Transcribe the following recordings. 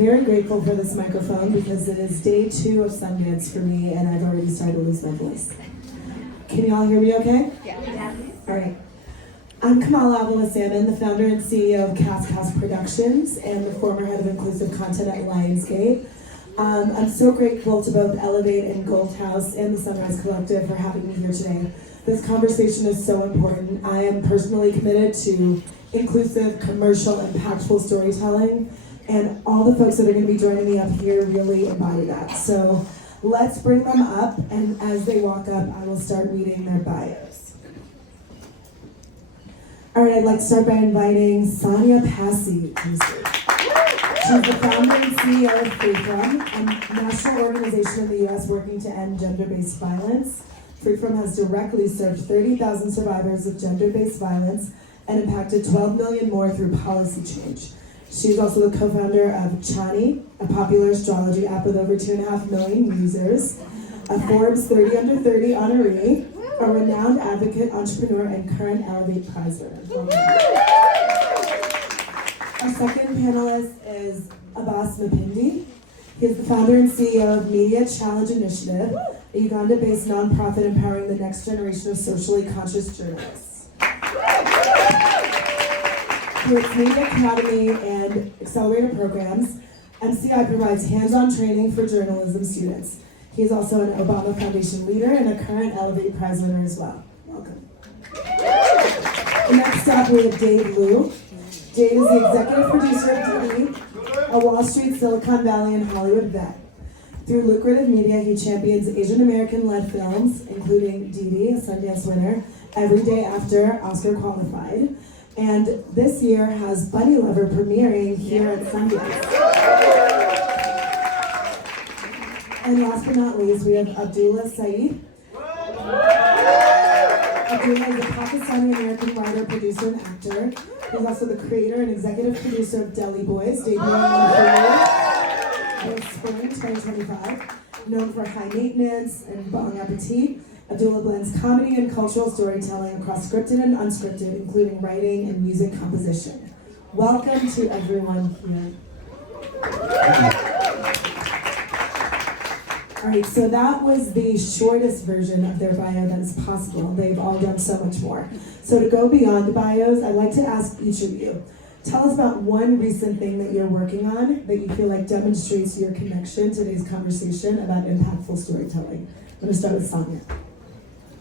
Very grateful for this microphone because it is day 2 of Sundance for me and I've already started to lose my voice. Can you all hear me okay? Yeah. All right. I'm Kamala Avila-Salmon, the founder and CEO of Kas Kas Productions and the former head of inclusive content at Lionsgate. I'm so grateful to both Elevate and Gold House and the Sunrise Collective for having me here today. This conversation is so important. I am personally committed to inclusive, commercial, impactful storytelling, and all the folks that are going to be joining me up here really embody that. So let's bring them up, and as they walk up, I will start reading their bios. All right, I'd like to start by inviting Sonya Passi. She's the founder and CEO of FreeFrom, a national organization in the U.S. working to end gender-based violence. FreeFrom has directly served 30,000 survivors of gender-based violence and impacted 12 million more through policy change. She's also the co-founder of Chani, a popular astrology app with over 2.5 million users, a Forbes 30 Under 30 honoree, a renowned advocate, entrepreneur, and current Elevate Prize winner. Our second panelist is Abaas Mpindi. He is the founder and CEO of Media Challenge Initiative, a Uganda-based nonprofit empowering the next generation of socially conscious journalists. Through its Media Academy and Accelerator programs, MCI provides hands-on training for journalism students. He is also an Obama Foundation leader and a current Elevate Prize winner as well. Welcome. Next up, we have Dave Liu. Dave is the executive producer of DiDi, a Wall Street, Silicon Valley, and Hollywood vet. Through lucrative media, he champions Asian American-led films, including DiDi, a Sundance winner, Every Day After, Oscar qualified, and this year has Bunny Lover premiering here at Sundance. And last but not least, we have Abdullah Saeed. Abdullah is a Pakistani-American writer, producer, and actor. He's also the creator and executive producer of Deli Boys, debuting on in spring 2025. Known for High Maintenance and Bon Appetit, Abdullah blends comedy and cultural storytelling across scripted and unscripted, including writing and music composition. Welcome to everyone here. All right, so that was the shortest version of their bio that is possible. They've all done so much more. So to go beyond bios, I'd like to ask each of you, tell us about one recent thing that you're working on that you feel like demonstrates your connection to today's conversation about impactful storytelling. I'm going to start with Sonya.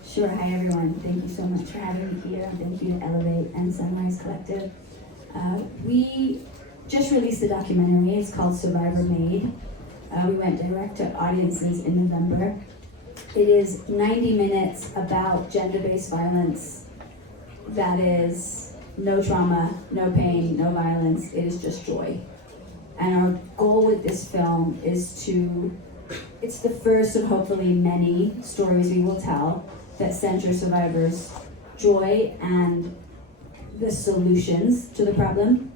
Sure. Hi, everyone. Thank you so much for having me here. And thank you to Elevate and Sunrise Collective. We just released a documentary. It's called Survivor Made. We went direct to audiences in November. It is 90 minutes about gender-based violence that is no trauma, no pain, no violence. It is just joy. And our goal with this film is it's the first of hopefully many stories we will tell that center survivors' joy and the solutions to the problem.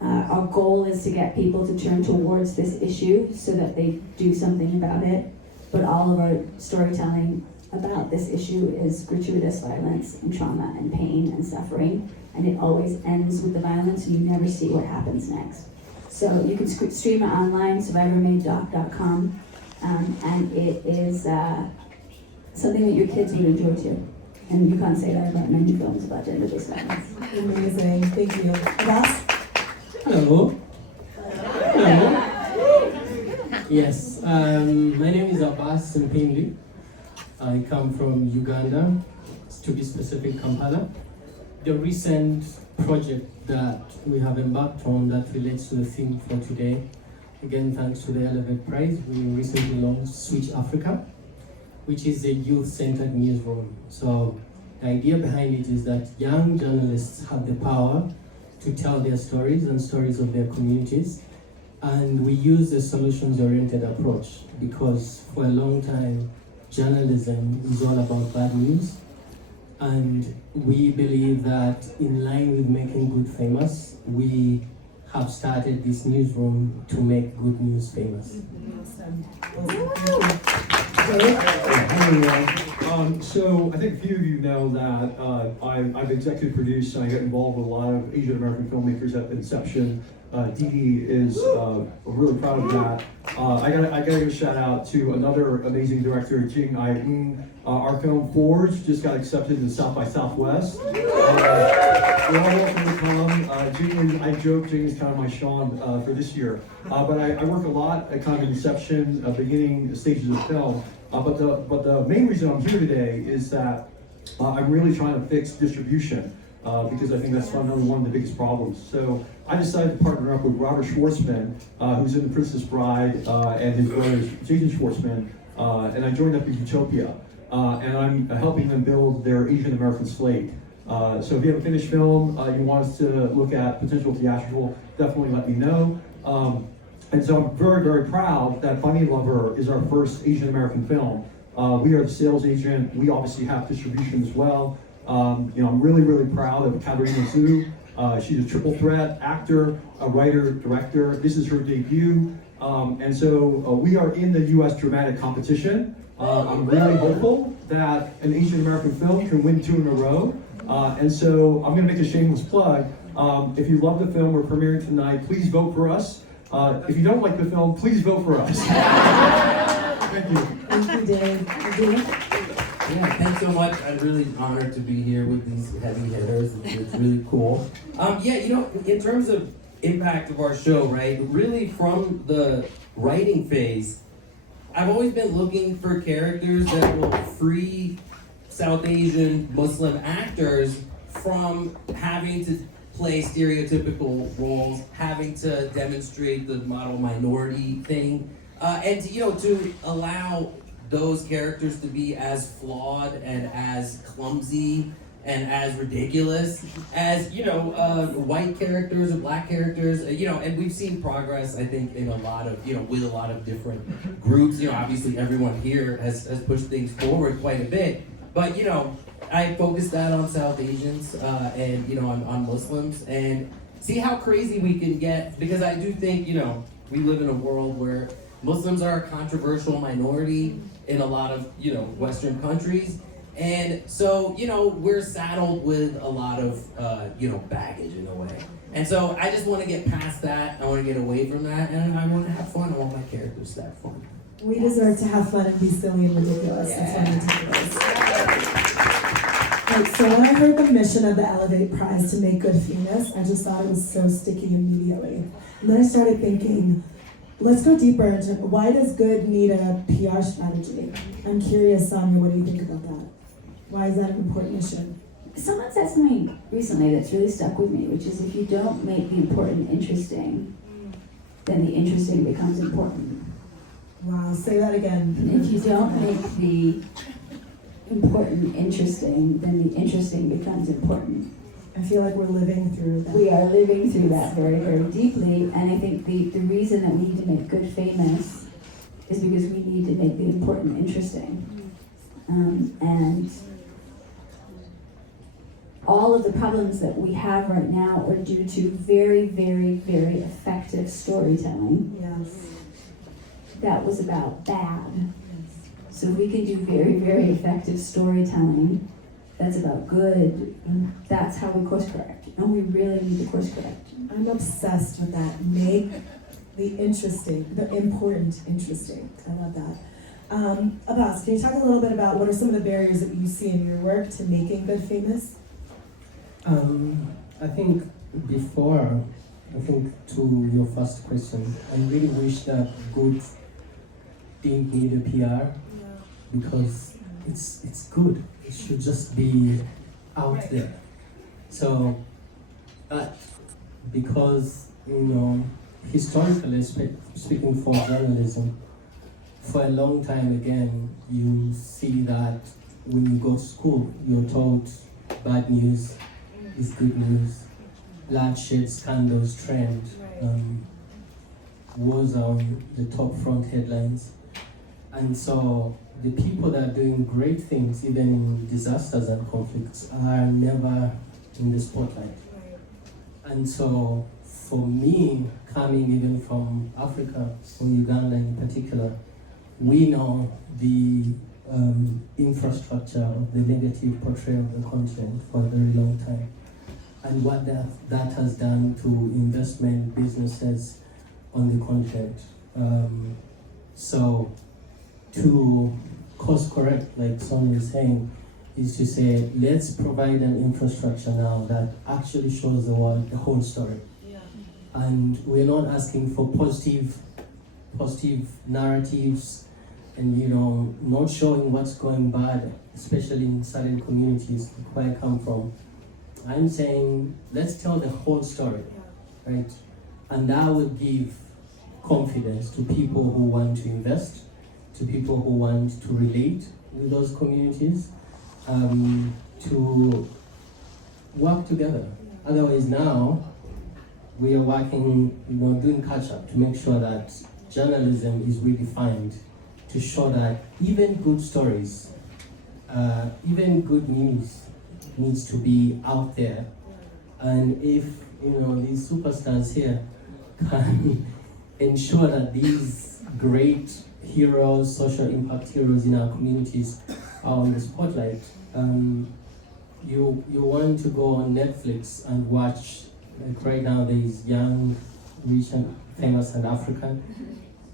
Our goal is to get people to turn towards this issue so that they do something about it. But all of our storytelling about this issue is gratuitous violence and trauma and pain and suffering. And it always ends with the violence and you never see what happens next. So you can stream it online, survivormadedoc.com. And it is something that your kids would enjoy too. And you can't say that about many films about gender-based violence. Amazing, thank you. Abaas? Hello. Hello. Yes, my name is Abaas Mpindi. I come from Uganda, to be specific, Kampala. The recent project that we have embarked on that relates to the theme for today, again thanks to the Elevate Prize, we recently launched Switch Africa, which is a youth-centered newsroom. So the idea behind it is that young journalists have the power to tell their stories and stories of their communities. And we use a solutions-oriented approach because for a long time, journalism is all about bad news. And we believe that in line with making good famous, we have started this newsroom to make good news famous. Awesome. Hi, everyone. So I think a few of you know that I've executive produced and I get involved with a lot of Asian American filmmakers at inception. DiDi is I'm really proud of that. I gotta give a shout out to another amazing director, Jing Ai-un. Our film Forge just got accepted in South by Southwest. You're all welcome to come. Jing, I joke, Jing is kind of my Sean for this year. But I work a lot at kind of inception, beginning stages of film. But the main reason I'm here today is that I'm really trying to fix distribution because I think that's fundamentally one of the biggest problems. So I decided to partner up with Robert Schwartzman, who's in The Princess Bride, and his brother Jason Schwartzman, and I joined up with Utopia, and I'm helping them build their Asian American slate. So if you have a finished film you want us to look at potential theatrical, definitely let me know. And so I'm very, very proud that Bunny Lover is our first Asian American film. We are the sales agent. We obviously have distribution as well. I'm really, really proud of Katarina Zhu. She's a triple threat actor, a writer, director. This is her debut. And so we are in the US dramatic competition. I'm really hopeful that an Asian American film can win 2 in a row. And so I'm gonna make a shameless plug. If you love the film, we're premiering tonight, please vote for us. If you don't like the film, please vote for us. Thank you. Thank you, Dave. Yeah, thanks so much. I'm really honored to be here with these heavy hitters. It's really cool. In terms of impact of our show, right? Really from the writing phase, I've always been looking for characters that will free South Asian Muslim actors from having to play stereotypical roles, having to demonstrate the model minority thing, and to allow those characters to be as flawed and as clumsy and as ridiculous as white characters or black characters. And we've seen progress, I think, in a lot of with a lot of different groups. Obviously everyone here has pushed things forward quite a bit, but I focused that on South Asians and on Muslims, and see how crazy we can get, because I do think we live in a world where Muslims are a controversial minority in a lot of Western countries, and so we're saddled with a lot of baggage in a way, and so I just want to get past that. I want to get away from that, and I want to have fun. I want my characters to have fun. We deserve to have fun and be silly and ridiculous. That's what we do. Right, so when I heard the mission of the Elevate Prize to make good famous, I just thought it was so sticky immediately. And then I started thinking, let's go deeper into why does good need a PR strategy? I'm curious, Sonya, what do you think about that? Why is that an important mission? Someone said something recently that's really stuck with me, which is if you don't make the important interesting, then the interesting becomes important. Wow, say that again. If you don't make the important interesting, then the interesting becomes important. I feel like we're living through that. We are living through that very, very deeply, and I think the reason that we need to make good famous is because we need to make the important interesting. And all of the problems that we have right now are due to very, very, very effective storytelling. Yes. That was about bad. So if we can do very, very effective storytelling that's about good, that's how we course correct. And we really need to course correct. I'm obsessed with that. Make the interesting, the important interesting. I love that. Abaas, can you talk a little bit about what are some of the barriers that you see in your work to making good famous? I think to your first question, I really wish that good didn't need a PR, because it's good. It should just be out there. So, because historically speaking for journalism, for a long time again, you see that when you go to school, you're told bad news is good news, bloodshed, scandals, trend, wars are on the top front headlines. And so the people that are doing great things, even in disasters and conflicts, are never in the spotlight. And so for me, coming even from Africa, from Uganda in particular, we know the infrastructure of the negative portrayal of the content for a very long time, and what that has done to investment businesses on the content. So to course correct, like Sonya is saying, is to say, let's provide an infrastructure now that actually shows the world the whole story. Yeah. And we're not asking for positive narratives and, you know, not showing what's going bad, especially in certain communities where I come from. I'm saying, let's tell the whole story, right? And that will give confidence to people who want to invest, to people who want to relate with those communities, to work together. Otherwise now, we are working, you know, doing catch-up to make sure that journalism is redefined to show that even good stories, even good news needs to be out there. And if, you know, these superstars here can ensure that these great heroes, social impact heroes in our communities are on the spotlight, you want to go on Netflix and watch, like right now there's Young, Rich and Famous and African.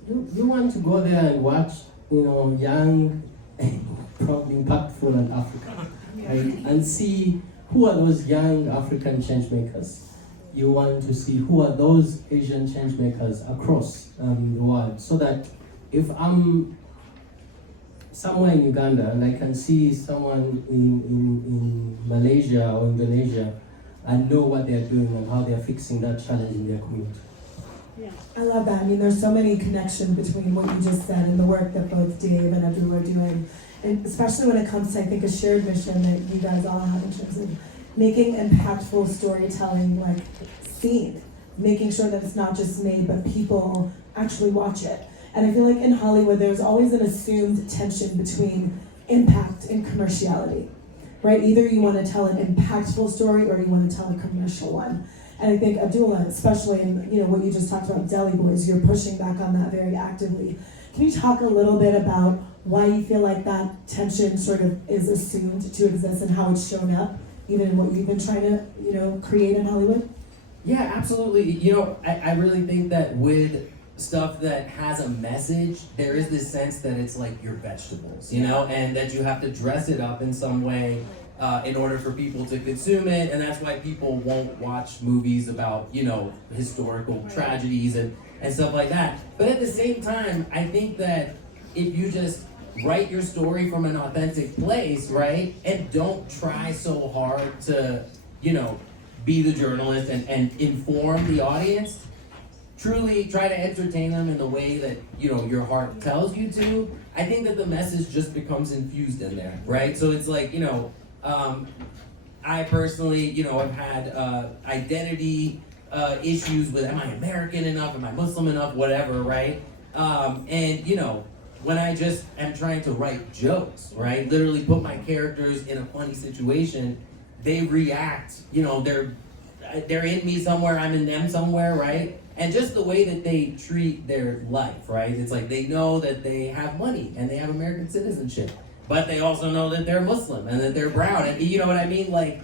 You want to go there and watch, you know, young, impactful and African, right? And see who are those young African change makers. You want to see who are those Asian change makers across the world, so that if I'm somewhere in Uganda and I can see someone in Malaysia or Indonesia, I know what they're doing and how they're fixing that challenge in their community. Yeah. I love that. I mean, there's so many connections between what you just said and the work that both Dave and Abdullah are doing, and especially when it comes to, I think, a shared mission that you guys all have in terms of making impactful storytelling like seen, making sure that it's not just made, but people actually watch it. And I feel like in Hollywood, there's always an assumed tension between impact and commerciality, right? Either you want to tell an impactful story or you want to tell a commercial one. And I think Abdullah, especially in, you know, what you just talked about, Deli Boys, you're pushing back on that very actively. Can you talk a little bit about why you feel like that tension sort of is assumed to exist and how it's shown up, even in what you've been trying to, you know, create in Hollywood? Yeah, absolutely. You know, I really think that with stuff that has a message, there is this sense that it's like your vegetables, you know, and that you have to dress it up in some way in order for people to consume it, and that's why people won't watch movies about, you know, historical tragedies and stuff like that. But at the same time, I think that if you just write your story from an authentic place, right, and don't try so hard to, you know, be the journalist and inform the audience, truly try to entertain them in the way that, you know, your heart tells you to, I think that the message just becomes infused in there, right? So it's like, you know, I personally, you know, have had identity issues with, am I American enough, am I Muslim enough, whatever, right? And, you know, when I just am trying to write jokes, right, literally put my characters in a funny situation, they react, you know, they're in me somewhere, I'm in them somewhere, right? And just the way that they treat their life, right? It's like they know that they have money and they have American citizenship, but they also know that they're Muslim and that they're brown, and you know what I mean? Like,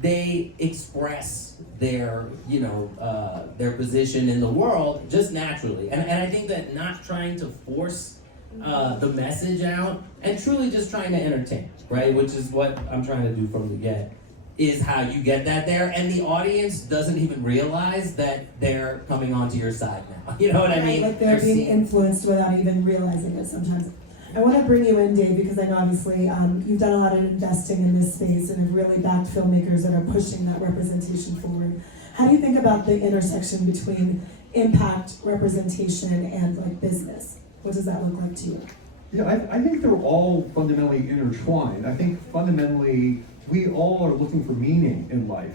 they express their, you know, their position in the world just naturally. And I think that not trying to force the message out and truly just trying to entertain, right? Which is what I'm trying to do from the get, is how you get that there, and the audience doesn't even realize that they're coming onto your side now. You know what I mean? Like they're being influenced without even realizing it sometimes. I want to bring you in, Dave, because I know obviously you've done a lot of investing in this space and have really backed filmmakers that are pushing that representation forward. How do you think about the intersection between impact, representation, and like business? What does that look like to you? Yeah, I think they're all fundamentally intertwined. I think fundamentally we all are looking for meaning in life.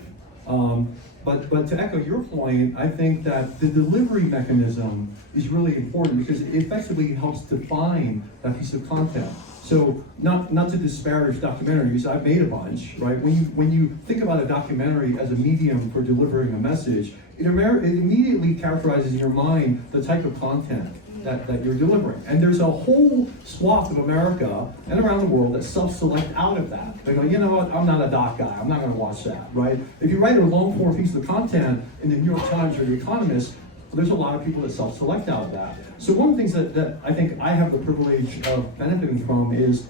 But to echo your point, I think that the delivery mechanism is really important because it effectively helps define that piece of content. So not to disparage documentaries, I've made a bunch, right? When you think about a documentary as a medium for delivering a message, it immediately characterizes in your mind the type of content that you're delivering. And there's a whole swath of America and around the world that self-select out of that. They go, you know what, I'm not a doc guy, I'm not gonna watch that, right? If you write a long form piece of content in the New York Times or The Economist, there's a lot of people that self-select out of that. So one of the things that I think I have the privilege of benefiting from is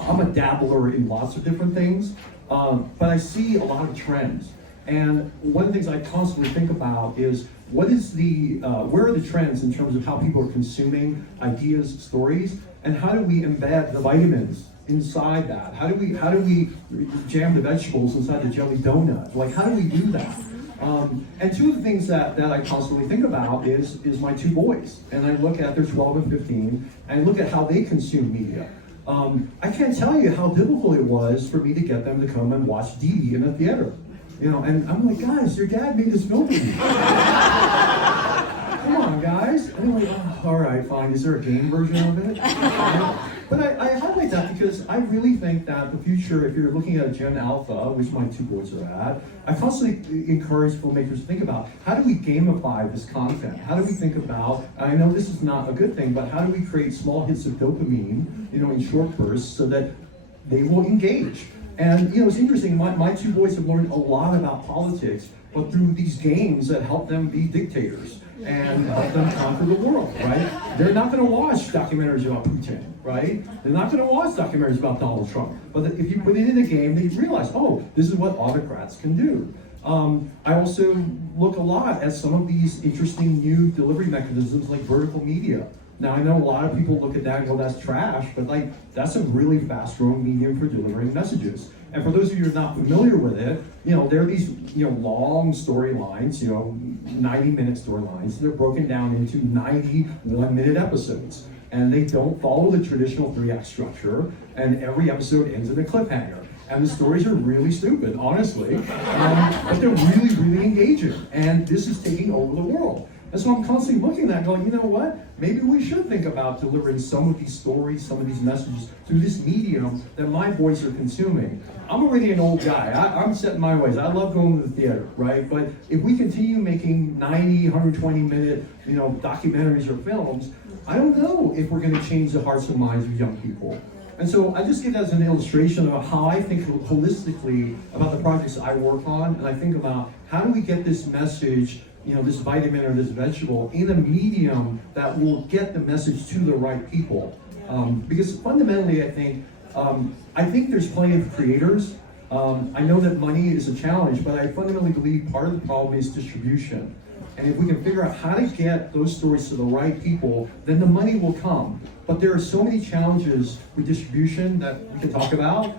I'm a dabbler in lots of different things, but I see a lot of trends. And one of the things I constantly think about is what is where are the trends in terms of how people are consuming ideas, stories, and how do we embed the vitamins inside that? How do we jam the vegetables inside the jelly donut? Like, how do we do that? And two of the things that I constantly think about is my two boys. And I look at, they're 12 and 15, and I look at how they consume media. I can't tell you how difficult it was for me to get them to come and watch DiDi in a theater. You know, and I'm like, guys, your dad made this film for you. Come on, guys. And they're like, oh, all right, fine. Is there a game version of it? But I highlight that because I really think that the future, if you're looking at Gen Alpha, which my two boys are at, I constantly encourage filmmakers to think about how do we gamify this content? How do we think about, I know this is not a good thing, but how do we create small hits of dopamine, you know, in short bursts so that they will engage? And you know, it's interesting, my two boys have learned a lot about politics, but through these games that help them be dictators and help them conquer the world, right? They're not gonna watch documentaries about Putin, right? They're not gonna watch documentaries about Donald Trump. But if you put it in a game, they realize, oh, this is what autocrats can do. I also look a lot at some of these interesting new delivery mechanisms like vertical media. Now, I know a lot of people look at that and go, that's trash, but like, that's a really fast-growing medium for delivering messages. And for those of you who are not familiar with it, you know, there are these, you know, long storylines, you know, 90-minute storylines. They're broken down into 91-minute episodes. And they don't follow the traditional 3-act structure, and every episode ends in a cliffhanger. And the stories are really stupid, honestly, but they're really, really engaging. And this is taking over the world. And so I'm constantly looking at that going, you know what? Maybe we should think about delivering some of these stories, some of these messages through this medium that my boys are consuming. I'm already an old guy. I'm set in my ways. I love going to the theater, right? But if we continue making 90, 120-minute, you know, documentaries or films, I don't know if we're going to change the hearts and minds of young people. And so I just give that as an illustration of how I think holistically about the projects I work on, and I think about how do we get this message, you know, this vitamin or this vegetable in a medium that will get the message to the right people. Because fundamentally, I think there's plenty of creators. I know that money is a challenge, but I fundamentally believe part of the problem is distribution. And if we can figure out how to get those stories to the right people, then the money will come. But there are so many challenges with distribution that we can talk about,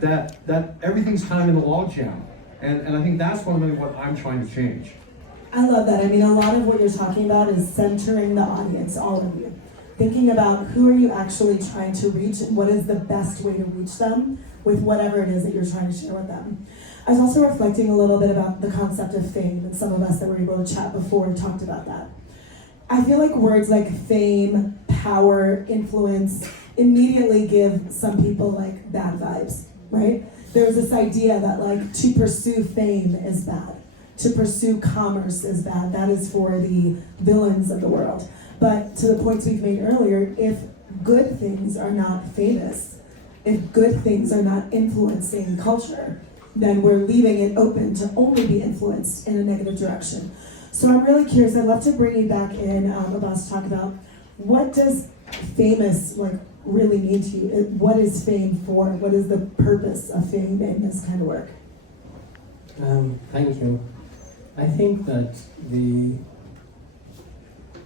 that everything's kind of in a logjam. And I think that's fundamentally what I'm trying to change. I love that. I mean, a lot of what you're talking about is centering the audience, all of you. Thinking about who are you actually trying to reach and what is the best way to reach them with whatever it is that you're trying to share with them. I was also reflecting a little bit about the concept of fame, and some of us that were able to chat before talked about that. I feel like words like fame, power, influence immediately give some people like bad vibes, right? There's this idea that like to pursue fame is bad. To pursue commerce is bad. That is for the villains of the world. But to the points we've made earlier, if good things are not famous, if good things are not influencing culture, then we're leaving it open to only be influenced in a negative direction. So I'm really curious, I'd love to bring you back in, Abaas, to talk about what does famous like really mean to you? What is fame for? What is the purpose of fame in this kind of work? Thank you. I think that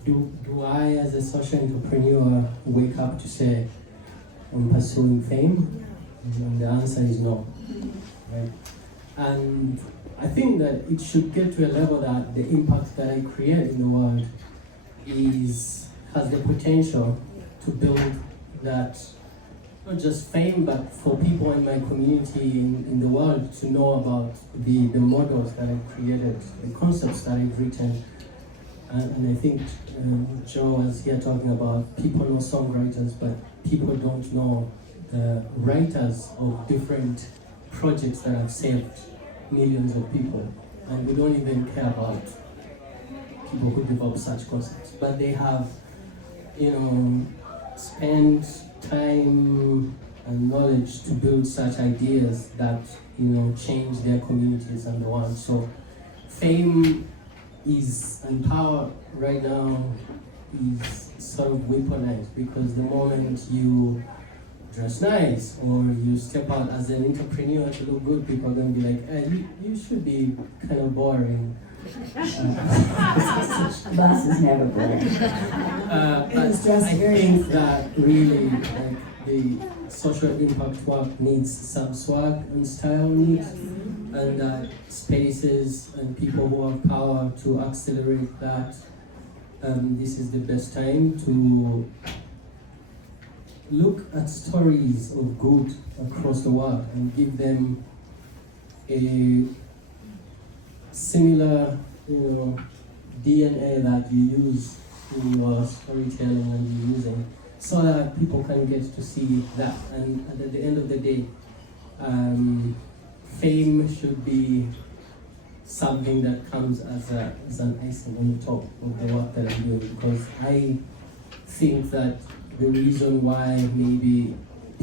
do I as a social entrepreneur wake up to say I'm pursuing fame? And the answer is no. Right? And I think that it should get to a level that the impact that I create in the world has the potential to build that, not just fame, but for people in my community in the world to know about the models that I've created, the concepts that I've written. And I think Joe was here talking about people know songwriters, but people don't know the writers of different projects that have saved millions of people. And we don't even care about people who develop such concepts. But they have spend time and knowledge to build such ideas that change their communities and the world. So fame and power right now is sort of weaponized, because the moment you dress nice or you step out as an entrepreneur to look good, people are going to be like, you should be kind of boring. Boss is never boring. But I think that really the social impact work needs some swag and style needs, and that spaces and people who have power to accelerate that. This is the best time to look at stories of good across the world and give them a similar, DNA that you use in your storytelling and you're using, so that people can get to see that. And at the end of the day, fame should be something that comes as an icing on the top of the work that I'm doing, because I think that the reason why maybe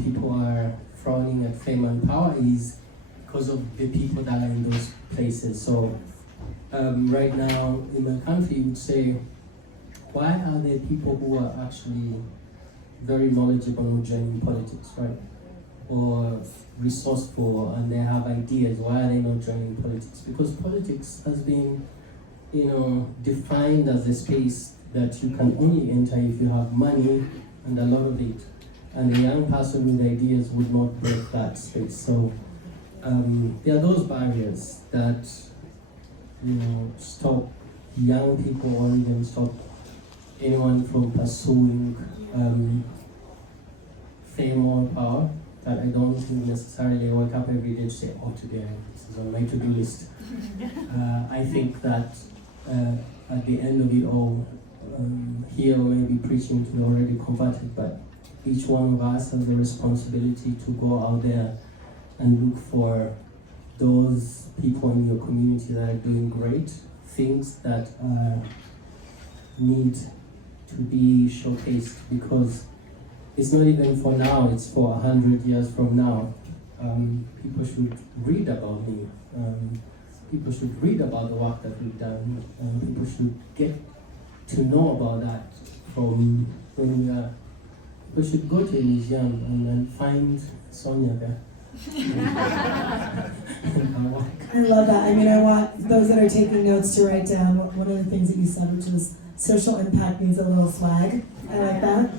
people are frowning at fame and power is because of the people that are in those places. So right now in my country, you would say, why are there people who are actually very knowledgeable who join politics, right? Or resourceful and they have ideas, why are they not joining politics? Because politics has been, defined as a space that you can only enter if you have money and a lot of it. And a young person with ideas would not break that space. So there are those barriers that, stop young people or even stop anyone from pursuing fame or power, that I don't think necessarily wake up every day to say, today this is on my to-do list. I think that at the end of it all, here we may be preaching to the already converted, but each one of us has a responsibility to go out there and look for those people in your community that are doing great things that need to be showcased, because it's not even for now, it's for 100 years from now. People should read about me. People should read about the work that we've done. People should get to know about that from when we are. People should go to a museum and then find Sonya there. I love that. I want those that are taking notes to write down one of the things that you said, which was social impact needs a little flag. I like that.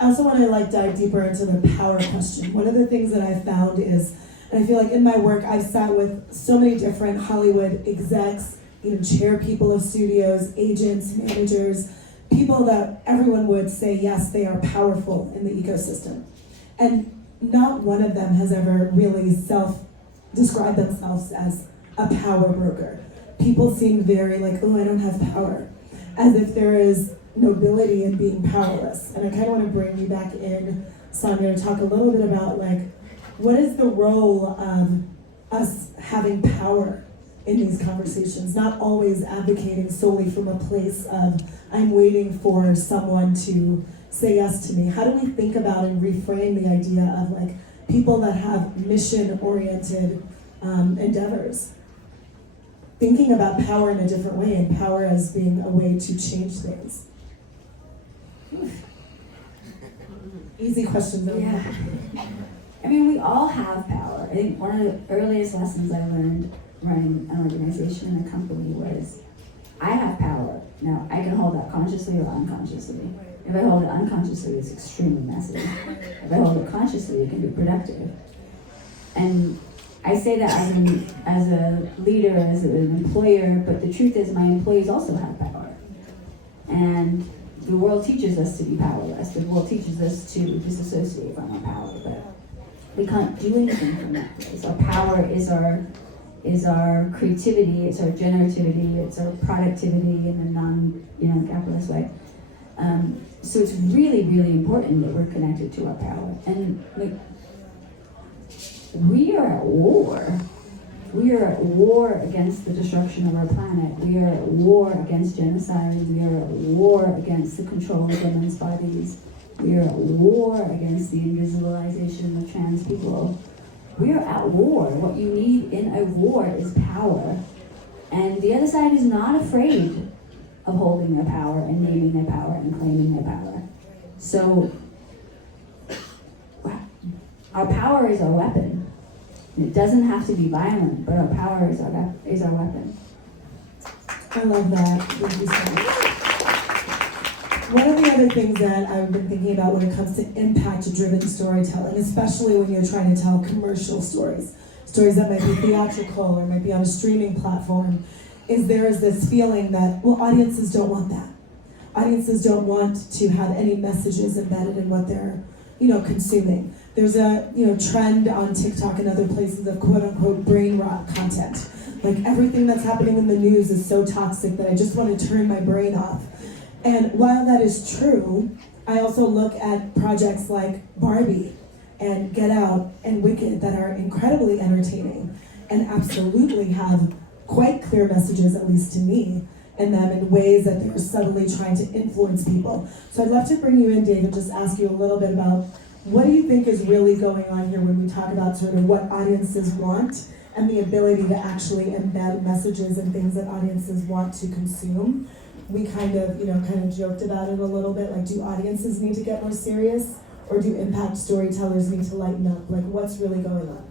I also want to dive deeper into the power question. One of the things that I've found is, and I feel like in my work, I've sat with so many different Hollywood execs, chair people of studios, agents, managers, people that everyone would say, yes, they are powerful in the ecosystem. And not one of them has ever really described themselves as a power broker. People seem very I don't have power, as if there is nobility in being powerless. And I kind of want to bring you back in, Sonya, to talk a little bit about what is the role of us having power in these conversations, not always advocating solely from a place of I'm waiting for someone to say yes to me. How do we think about and reframe the idea of people that have mission-oriented endeavors? Thinking about power in a different way, and power as being a way to change things. Easy questions. Yeah. We all have power. I think one of the earliest lessons I learned running an organization and a company was, I have power. Now, I can hold that consciously or unconsciously. If I hold it unconsciously, it's extremely messy. If I hold it consciously, it can be productive. And I say that as a leader, as an employer, but the truth is my employees also have power. And the world teaches us to be powerless. The world teaches us to disassociate from our power, but we can't do anything from that place. Our power is our creativity, it's our generativity, it's our productivity in a non-capitalist way. So it's really, really important that we're connected to our power. And we are at war. We are at war against the destruction of our planet. We are at war against genocide. We are at war against the control of women's bodies. We are at war against the invisibilization of trans people. We are at war. What you need in a war is power. And the other side is not afraid of holding their power and naming their power and claiming their power. So our power is our weapon. It doesn't have to be violent, but our power is our weapon. I love that. Thank you so much. One of the other things that I've been thinking about when it comes to impact-driven storytelling, especially when you're trying to tell commercial stories that might be theatrical or might be on a streaming platform, is there is this feeling that, well, audiences don't want that. Audiences don't want to have any messages embedded in what they're, consuming. There's a, trend on TikTok and other places of quote-unquote brain rot content. Like everything that's happening in the news is so toxic that I just want to turn my brain off. And while that is true, I also look at projects like Barbie and Get Out and Wicked that are incredibly entertaining and absolutely have quite clear messages, at least to me, in them in ways that they're subtly trying to influence people. So I'd love to bring you in, Dave, and just ask you a little bit about what do you think is really going on here when we talk about sort of what audiences want and the ability to actually embed messages and things that audiences want to consume? We kind of joked about it a little bit, like do audiences need to get more serious or do impact storytellers need to lighten up? Like what's really going on?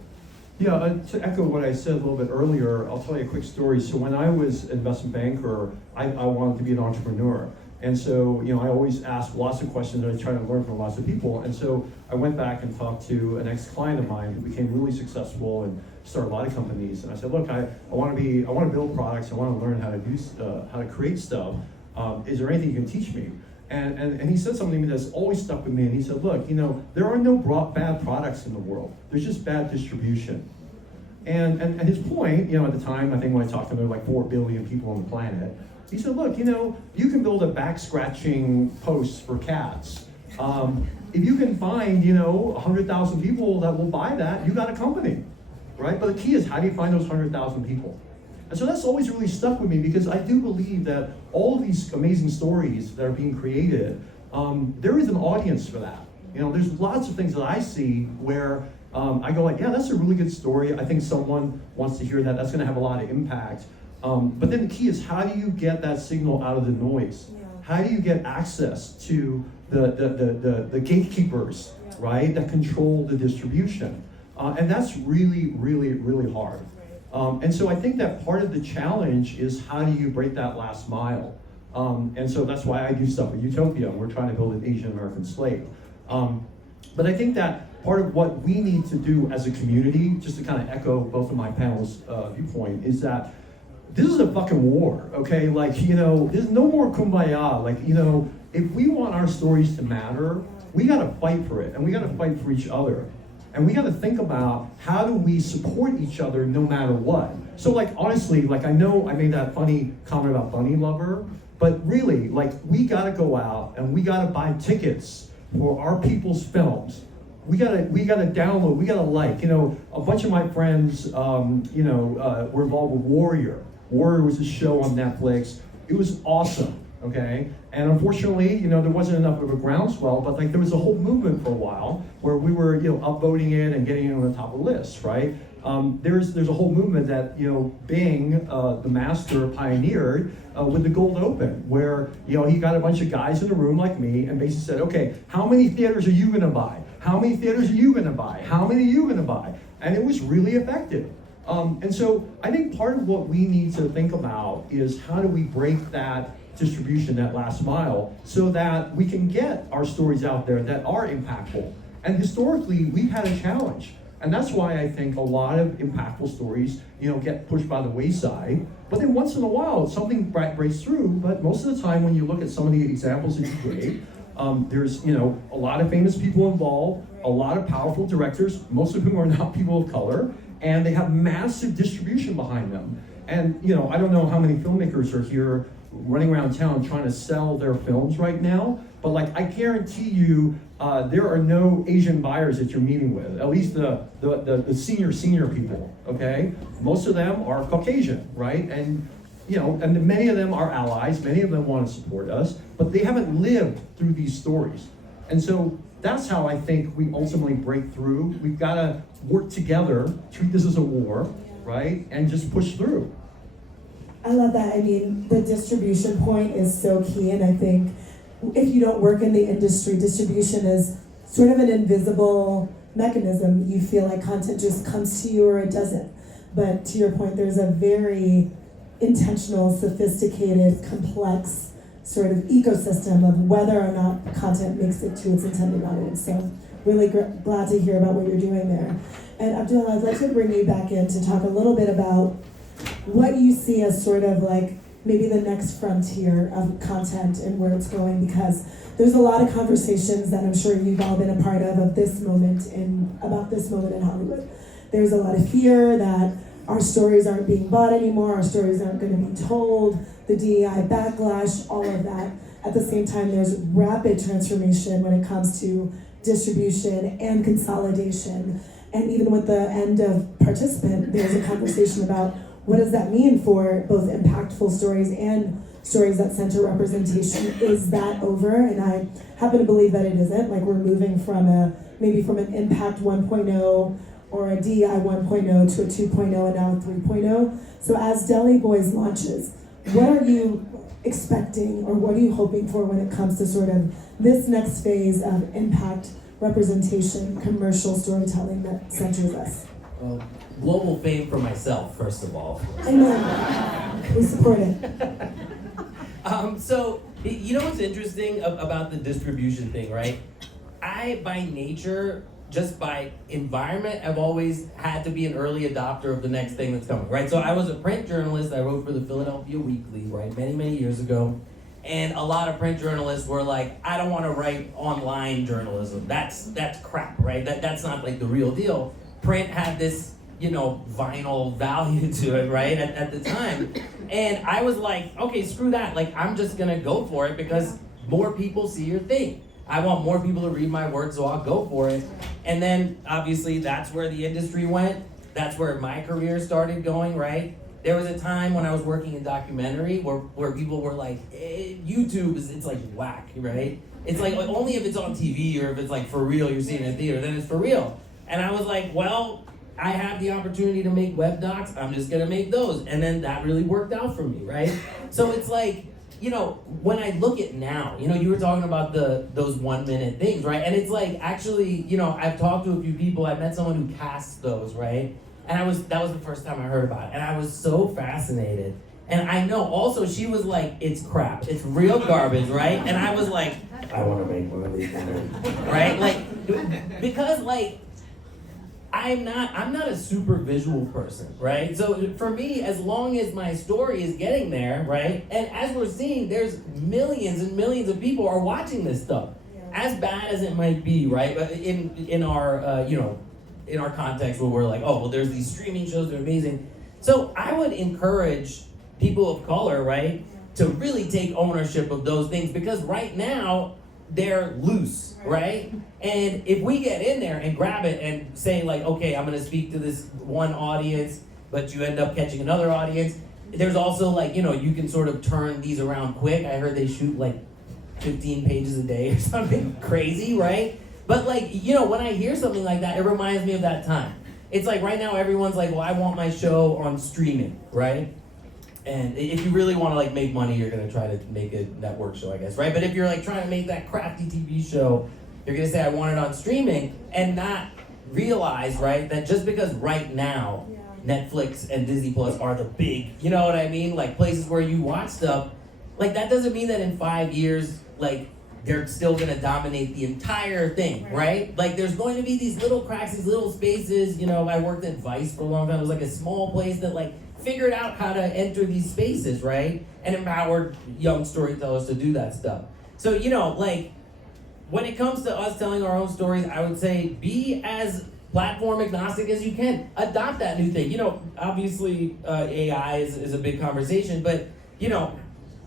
Yeah, to echo what I said a little bit earlier, I'll tell you a quick story. So when I was an investment banker, I wanted to be an entrepreneur. And so, I always ask lots of questions and I try to learn from lots of people. And so I went back and talked to an ex-client of mine who became really successful and started a lot of companies. And I said, look, I want to build products. I want to learn how to create stuff. Is there anything you can teach me? And he said something that's always stuck with me. And he said, look, there are no bad products in the world. There's just bad distribution. And his point, at the time, I think when I talked to him, there were like 4 billion people on the planet. He said, look, you can build a back-scratching post for cats. If you can find, 100,000 people that will buy that, you got a company, right? But the key is, how do you find those 100,000 people? And so that's always really stuck with me because I do believe that all of these amazing stories that are being created, there is an audience for that. There's lots of things that I see where I go like, yeah, that's a really good story. I think someone wants to hear that. That's gonna have a lot of impact. But then the key is, how do you get that signal out of the noise? Yeah. How do you get access to the gatekeepers, right, that control the distribution? And that's really, really, really hard. And so I think that part of the challenge is, how do you break that last mile? And so that's why I do stuff with Utopia. We're trying to build an Asian American slate. But I think that part of what we need to do as a community, just to kind of echo both of my panels' viewpoint, is that this is a fucking war, okay? Like, there's no more kumbaya. Like, if we want our stories to matter, we gotta fight for it, and we gotta fight for each other. And we gotta think about, how do we support each other no matter what? So like, honestly, like, I know I made that funny comment about Bunny Lover, but really, like, we gotta go out and we gotta buy tickets for our people's films. We gotta download, we gotta like, a bunch of my friends, were involved with Warrior. Warrior was a show on Netflix. It was awesome, okay? And unfortunately, there wasn't enough of a groundswell, but like there was a whole movement for a while where we were, upvoting it and getting it on the top of the list, right? There's a whole movement that, Bing, the master, pioneered with the Gold Open, where, he got a bunch of guys in a room like me and basically said, okay, how many theaters are you gonna buy? How many theaters are you gonna buy? How many are you gonna buy? And it was really effective. And so I think part of what we need to think about is, how do we break that distribution, that last mile, so that we can get our stories out there that are impactful. And historically, we've had a challenge. And that's why I think a lot of impactful stories, get pushed by the wayside. But then once in a while, something breaks through. But most of the time, when you look at some of the examples that you gave, there's, a lot of famous people involved, a lot of powerful directors, most of whom are not people of color, and they have massive distribution behind them. And, I don't know how many filmmakers are here running around town trying to sell their films right now. But like, I guarantee you, there are no Asian buyers that you're meeting with, at least the senior people, okay? Most of them are Caucasian, right? And you know, and many of them are allies, many of them want to support us, but they haven't lived through these stories. And so that's how I think we ultimately break through. We've got to work together, treat this as a war, right? And just push through. I love that. I mean, the distribution point is so key, and I think if you don't work in the industry, distribution is sort of an invisible mechanism. You feel like content just comes to you or it doesn't. But to your point, there's a very intentional, sophisticated, complex sort of ecosystem of whether or not content makes it to its intended audience. So really glad to hear about what you're doing there. And Abdullah, I'd like to bring you back in to talk a little bit about what you see as sort of like maybe the next frontier of content and where it's going, because there's a lot of conversations that I'm sure you've all been a part of this moment about this moment in Hollywood. There's a lot of fear that our stories aren't being bought anymore, our stories aren't going to be told, the DEI backlash, all of that. At the same time, there's rapid transformation when it comes to distribution and consolidation. And even with the end of Participant, there's a conversation about what does that mean for both impactful stories and stories that center representation? Is that over? And I happen to believe that it isn't. Like, we're moving from maybe from an Impact 1.0 or a DEI 1.0 to a 2.0 and now a 3.0. So as Deli Boys launches, what are you expecting or what are you hoping for when it comes to sort of this next phase of impact, representation, commercial storytelling that centers us? Well, global fame for myself, first of all. Amen. We support it. So, you know what's interesting about the distribution thing, right? I, by nature, just by environment, I've always had to be an early adopter of the next thing that's coming, right? So I was a print journalist. I wrote for the Philadelphia Weekly, right, many years ago. And a lot of print journalists were like, I don't want to write online journalism. That's crap, right? That's not like the real deal. Print had this, you know, vinyl value to it, right, at the time. And I was like, okay, screw that. Like, I'm just going to go for it because more people see your thing. I want more people to read my work, so I'll go for it. And then, obviously, that's where the industry went. That's where my career started going, right? There was a time when I was working in documentary where people were like, YouTube it's like whack, right? It's like only if it's on TV or if it's like for real, you're seeing it in theater, then it's for real. And I was like, well, I have the opportunity to make web docs, I'm just gonna make those. And then that really worked out for me, right? So it's like, you know, when I look at now, you know, you were talking about those 1 minute things, right? And it's like, actually, you know, I've talked to a few people, I met someone who casts those, right? And that was the first time I heard about it. And I was so fascinated. And I know also she was like, it's crap, it's real garbage, right? And I was like, I wanna make one of these, right? Like, because like, I'm not a super visual person, right? So for me, as long as my story is getting there, right? And as we're seeing, there's millions and millions of people are watching this stuff. As bad as it might be, right? But in our you know, in our context where we're like, oh, well, there's these streaming shows, they're amazing. So I would encourage people of color, right, to really take ownership of those things, because right now they're loose, right? And if we get in there and grab it and say like, okay, I'm gonna speak to this one audience, but you end up catching another audience. There's also like, you know, you can sort of turn these around quick. I heard they shoot like 15 pages a day or something crazy, right? But like, you know, when I hear something like that, it reminds me of that time. It's like right now everyone's like, well, I want my show on streaming, right? And if you really want to like make money, you're gonna try to make a network show, I guess, right? But if you're like trying to make that crafty TV show, you're gonna say I want it on streaming and not realize, right, that just because right now Netflix and Disney Plus are the big, you know what I mean? Like places where you watch stuff, like that doesn't mean that in 5 years, like they're still gonna dominate the entire thing, right? Like there's going to be these little cracks, these little spaces. You know, I worked at Vice for a long time. It was like a small place that like figured out how to enter these spaces, right? And empowered young storytellers to do that stuff. So, you know, like, when it comes to us telling our own stories, I would say be as platform agnostic as you can. Adopt that new thing. You know, obviously AI is a big conversation, but, you know,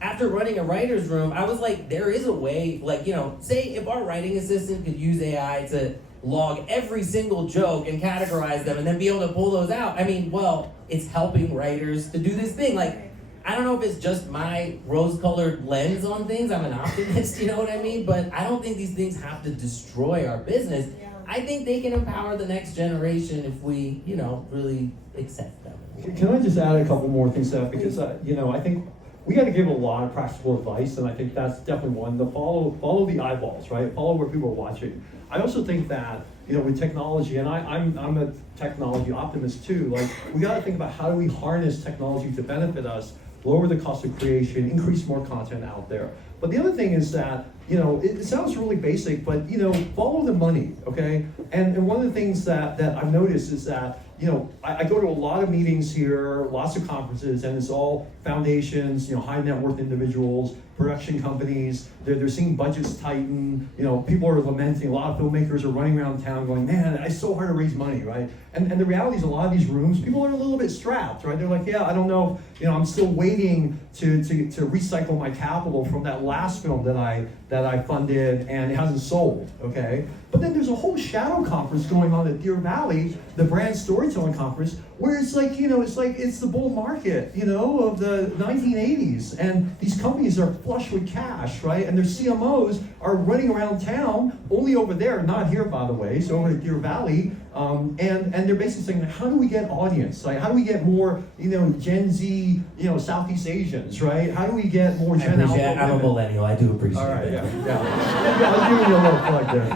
at after running a writer's room, I was like, there is a way, like, you know, say if our writing assistant could use AI to log every single joke and categorize them and then be able to pull those out. I mean, well, it's helping writers to do this thing. Like, I don't know if it's just my rose-colored lens on things. I'm an optimist, you know what I mean? But I don't think these things have to destroy our business. I think they can empower the next generation if we, you know, really accept them. Can I just add a couple more things to that? Because, you know, I think we got to give a lot of practical advice, and I think that's definitely one. To follow the eyeballs, right? Follow where people are watching. I also think that, you know, with technology, and I'm a technology optimist too, like, we got to think about how do we harness technology to benefit us, lower the cost of creation, increase more content out there. But the other thing is that, you know, it sounds really basic, but, you know, follow the money, okay? And one of the things that I've noticed is that, you know, I go to a lot of meetings here, lots of conferences, and it's all foundations, you know, high net worth individuals, production companies, they're seeing budgets tighten, you know, people are lamenting, a lot of filmmakers are running around town going, man, it's so hard to raise money, right? And the reality is a lot of these rooms, people are a little bit strapped, right? They're like, yeah, I don't know, you know, I'm still waiting to recycle my capital from that last film that I funded and it hasn't sold, okay? But then there's a whole shadow conference going on at Deer Valley, the brand storytelling conference, where it's like, you know, it's the bull market, you know, of the 1980s. And these companies are flush with cash, right? And their CMOs are running around town, only over there, not here, by the way, so over at Deer Valley. And they're basically saying, how do we get audience? Like, how do we get more, you know, Gen Z, you know, Southeast Asians, right? How do we get more Gen Alpha? I'm a millennial, I do appreciate All right, it. yeah, I'll give you a little plug there.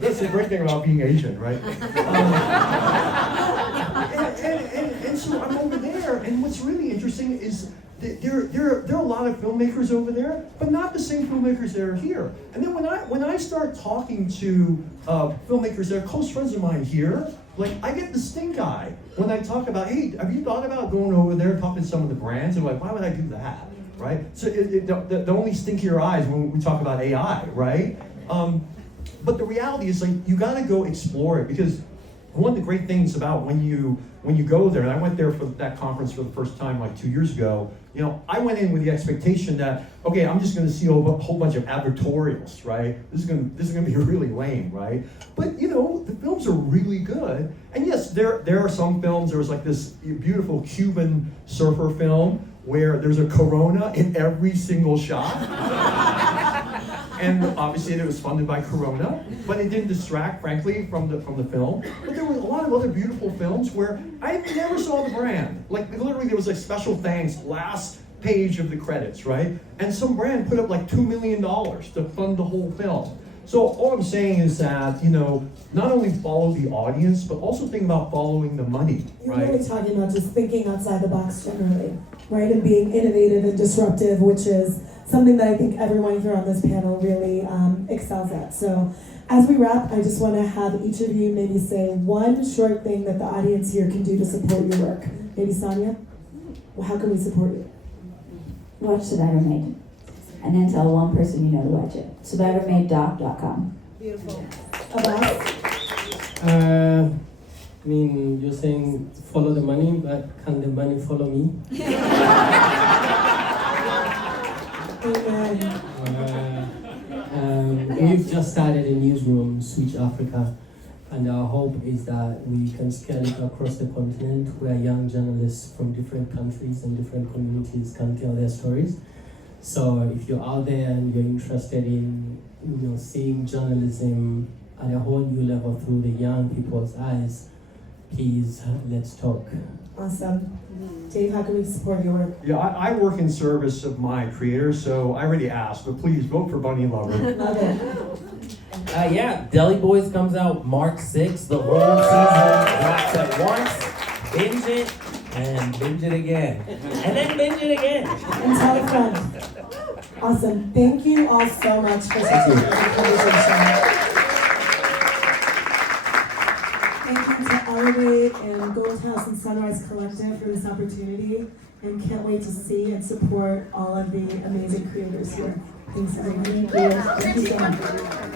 That's the great thing about being Asian, right? And so I'm over there, and what's really interesting is there are a lot of filmmakers over there, but not the same filmmakers that are here. And then when I start talking to filmmakers that are close friends of mine here, like, I get the stink eye when I talk about, hey, have you thought about going over there and talking to some of the brands? And like, why would I do that, right? So the only stinkier eyes when we talk about AI, right? But the reality is, like, you got to go explore it, because one of the great things about when you go there, and I went there for that conference for the first time like 2 years ago, you know, I went in with the expectation that, okay, I'm just going to see a whole bunch of advertorials, right? This is going to be really lame, right? But, you know, the films are really good. And yes, there are some films. There was like this beautiful Cuban surfer film where there's a Corona in every single shot. And obviously it was funded by Corona, but it didn't distract, frankly, from the film. But there were a lot of other beautiful films where I never saw the brand. Like, literally, there was like special thanks, last page of the credits, right? And some brand put up like $2 million to fund the whole film. So all I'm saying is that, you know, not only follow the audience, but also think about following the money, You're right? really talking about just thinking outside the box generally, right? And being innovative and disruptive, which is something that I think everyone here on this panel really excels at. So as we wrap, I just want to have each of you maybe say one short thing that the audience here can do to support your work. Maybe Sonya? Well, how can we support you? Watch Survivor Made. And then tell one person you know to watch it. SurvivorMadeDoc.com. Beautiful. Abaas? I mean, you're saying follow the money, but can the money follow me? Amen. We've just started a newsroom, Switch Africa, and our hope is that we can scale it across the continent where young journalists from different countries and different communities can tell their stories. So if you're out there and you're interested in, you know, seeing journalism at a whole new level through the young people's eyes, please, let's talk. Awesome. Dave, how can we support your work? Yeah, I work in service of my creators, so I already asked, but please vote for Bunny Lover. Love it. Yeah, Deli Boys comes out March 6th. The whole season drops at once. Binge it, and binge it again. And then binge it again. And tell a friend. Awesome. Thank you all so much for such a great conversation. Thank you to Elevate and Gold House and Sunrise Collective for this opportunity, and can't wait to see and support all of the amazing creators here. Thanks, everyone. Thank you so much.